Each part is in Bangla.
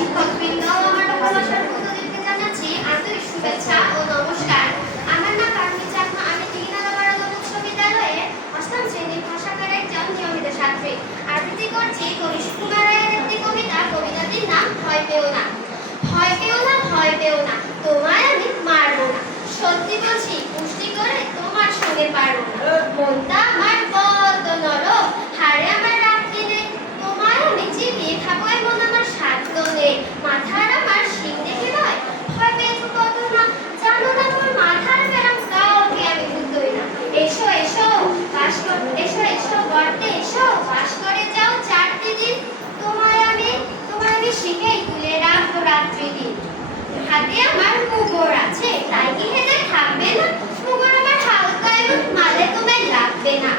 শিক্ষকবৃন্দ, আমার ভালোবাসার বন্ধুদেরকে জানাচ্ছি আন্তরিক শুভেচ্ছা ও নমস্কার। আমার নাম কারণী চাকমা। আমি দীননাথ বারাদল উচ্চ বিদ্যালয়ে অষ্টম শ্রেণীর ভাষাকার একজন নিয়মিত ছাত্রী। আবৃত্তি করছি কবি সুকুমার রায়ের একটি কবিতা। কবিতাটির নাম ভয় পেও না। ভয় পেও না, ভয় পেও না, তোমায় আমি মারবো না। সত্যি বলছি, পুষ্টি করে তোমার সঙ্গে পারবো না। মনটা আমার বড্ড নরম, হাড়ে আমার রাখতে নেই। তোমায় আমি চিবিয়ে খাবো এমন আমার সাধ্য নেই। মাথার আমার শিং দেখে ভয়, ভয় পেয়েছো কত না। জানো না তোমার মাথার ব্যায়াম, কাউকে আমি ভুলতই না। এসো এসো বাস কর, এসো এসো গর্তে এসো, বাস করে যাও 4টি দিন। তোমায় আমি শিখেই তুলে রাখবো রাত্রি দিন। হাতে আমার মুগুর আছে, তাই কি হেঁটে থাকবে না? মুগুর আমার হালকা এবং মালে তোমায় লাগবে না।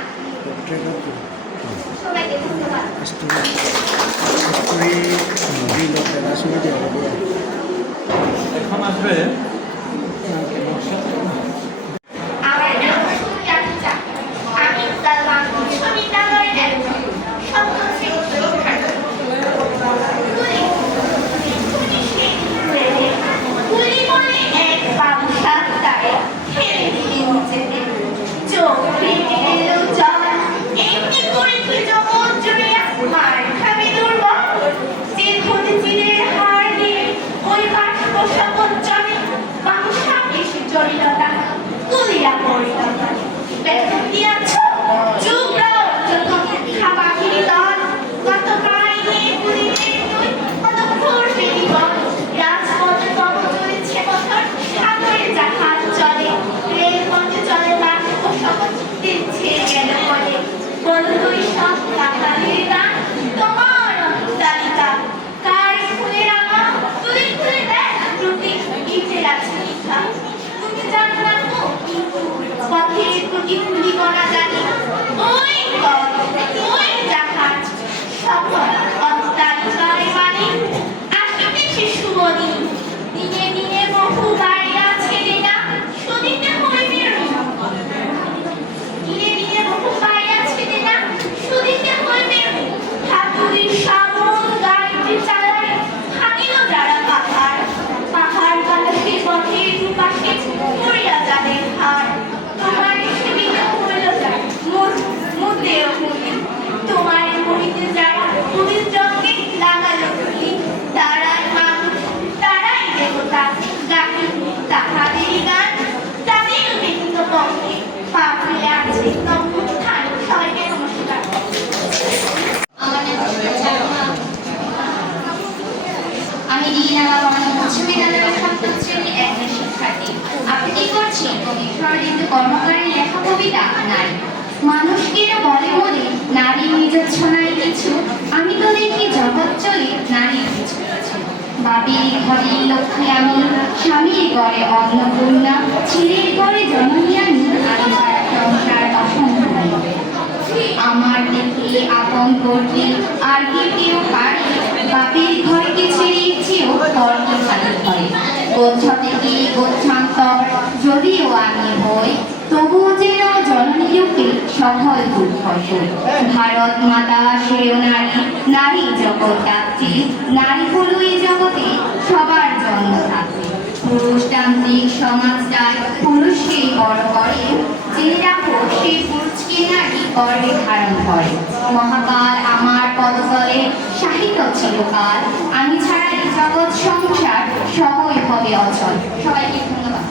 সবাইকে ধন্যবাদ। এখন আসবে আমার নাম সুমিতা চাকমা। আমি তালবাগ উচ্চ বিদ্যালয়ের একজন সপ্তম শ্রেণীর শিক্ষার্থী। গুলি বলে এক বাবুসা তারে ঠেলে দিলে নিচেতে, চোখ ফিরে এলো জল। এমনি করে তুই জগৎ জুড়িয়া মার খাবি দুর্বল। যে খুঁজে চিলের হার দিয়ে ওই বাষ্প শপথ চলে, বাবুসা এসে জড়িলতা তুলিয়া পড়িলতা। বেতন দিয়াছ চুপ রও যত খাবা ফিরি দল। কত পাই নিয়ে পুলিলে তুই, কত ঘুরবি জীবন। রাজপথে কত চলেছে বছর, সাগরে জাহাজ চলে। রেলপথে চলে বাষ্প শপথ দিচ্ছে গেল বলে। বল তুই সব কাকালির গান, তোমার তালিকা কার ফুলে রাঙা। তুই খুলে দেখ ত্রুটি, ইটের আছে লিখা। তুমি জানো না তো পথের ত্রুটি ফুলি করা জানি। ওই পথ, ওই জাহাজ, সফল অট্টালিকায় বাণী। আসিতেছে শুভদিন, দিনে দিনে বহু বাড়িয়া ছেড়ে না, সুদিনে হইবে ঋণ। দিনে দিনে বহু বাড়িয়া ছেড়ে না, সুদিনে হইবে ঋণ। ঠাকুরের সামন গাড়িটি চালায়, ভাঙিল যারা পাহাড়। পাহাড় বালকে পথের দুপাশে পড়িয়া যাবে হার। তোমার সেদিনে হইল যায় মুদেও মুদি। তোমার মরিতে যায় মুদির জঙ্গে লাগালো গুলি। তারাই মানুষ, তারাই দেবতা, গান তাহাদেরই গান, তাদের ব্যতীত পক্ষে পাপড়ে আছে নবুত্থান। সবাইকে নমস্কার। আমার নাম সুমিতা চাকমা। আমি দীননাথ বারাদল উচ্চ বিদ্যালয়ের সপ্তম শ্রেণীর একজন শিক্ষার্থী। আবৃত্তি করছি কবি শরদিন্দু কর্মকারের লেখা কবিতা নারী। মানুষ কেন বলে মনে নারী নিজস্ব নাই কিছু, আমি তো দেখি জগৎ চলে নারীর পিছু পিছু। বাবির ঘরে লক্ষ্মী আমি, স্বামীর ঘরে অন্নপূর্ণা, ছেলের ঘরে জননী আমি, আমি ছাড়া সংসার অসম্পূর্ণ। আমার দেখে আপন করতে আর কি কেউ পারে, বাপের ঘরকে ছেড়ে ইচ্ছেও পরকে খালি করে। গোচ্ছ থেকে গোচ্ছান্তর যদিও আমি হই, তবুও যেন জননী রূপে সফল দুর্ধর্ষ। ভারত মাতা সেও নারী, নারী জগৎ ডাকছে, নারী হলো এই জগতে সবার জন্ম থাকবে। পুরুষতান্ত্রিক সমাজটাই পুরুষকেই বড় করে, জেনে রাখো সেই পুরুষকে নারী গর্বে ধারণ করে। মহাকাল আমার পদতলে সাহিত্য চিরকাল, আমি ছাড়া এই জগৎ সংসার সবই হবে অচল। সবাইকে ধন্যবাদ।